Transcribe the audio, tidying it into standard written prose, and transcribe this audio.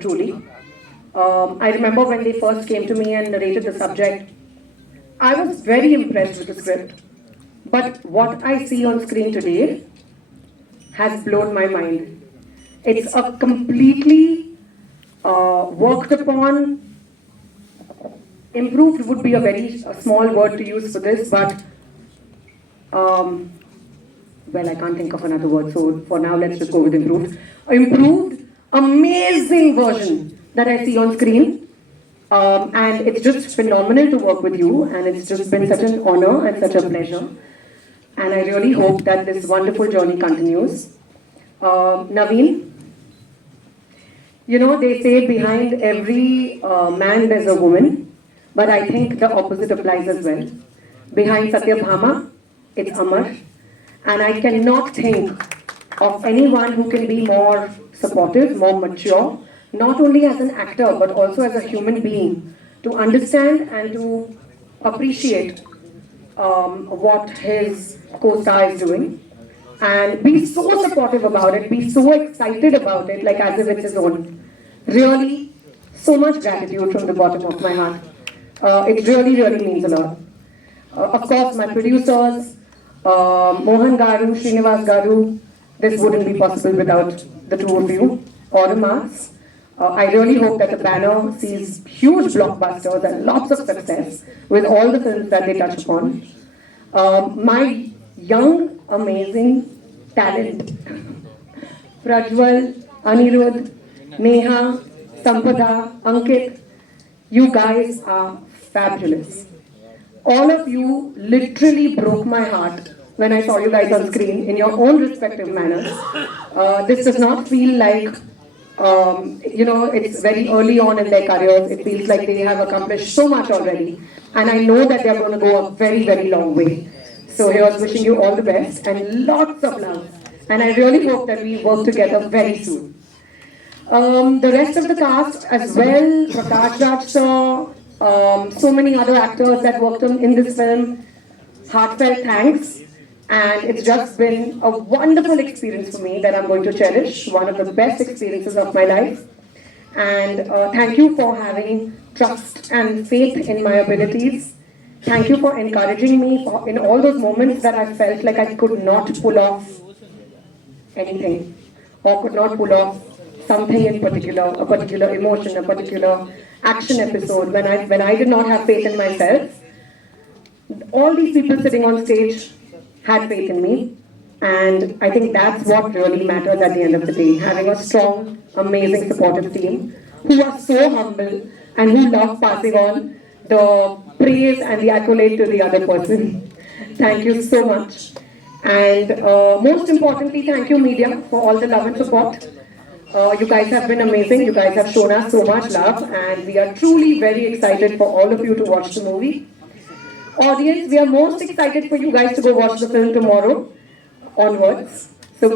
truly. I remember when they first came to me and narrated the subject, I was very impressed with the script. But what I see on screen today has blown my mind. It's a completely worked upon, improved would be a very small word to use for this, but well, I can't think of another word, so for now let's just go with improved. Improved, amazing version that I see on screen. And it's just phenomenal to work with you, and it's just been such an honor and such a pleasure. And I really hope that this wonderful journey continues. Naveen, you know, they say behind every man there's a woman, but I think the opposite applies as well. Behind Satyabhama, it's Amar. And I cannot think of anyone who can be more supportive, more mature, not only as an actor, but also as a human being, to understand and to appreciate what his co-star is doing. And be so supportive about it, be so excited about it, like as if it's his own. Really, so much gratitude from the bottom of my heart. It really, really means a lot. Of course, my producers, Mohan Garu, Srinivas Garu, this wouldn't be possible without the two of you, Auromax. I really hope that the banner sees huge blockbusters and lots of success with all the films that they touch upon. My young, amazing talent, Prajwal, Anirudh, Neha, Sampada, Ankit, you guys are fabulous. All of you literally broke my heart when I saw you guys on screen in your own respective manners. This does not feel like, you know, it's very early on in their careers. It feels like they have accomplished so much already. And I know that they're going to go a very, very long way. So here's wishing you all the best and lots of love. And I really hope that we work together very soon. The rest of the cast as well, Prakash Raj sir, so many other actors that worked in this film, heartfelt thanks. And it's just been a wonderful experience for me that I'm going to cherish, one of the best experiences of my life. And thank you for having trust and faith in my abilities. Thank you for encouraging me in all those moments that I felt like I could not pull off anything or could not pull off something in particular, a particular emotion, a particular action episode, when I did not have faith in myself. All these people sitting on stage had faith in me, and I think that's what really matters at the end of the day, having a strong, amazing, supportive team who are so humble and who love passing on the praise and the accolade to the other person. Thank you so much. And most importantly, thank you media for all the love and support. You guys have been amazing. You guys have shown us so much love, and we are truly very excited for all of you to watch the movie. Audience, we are most excited for you guys to go watch the film tomorrow onwards.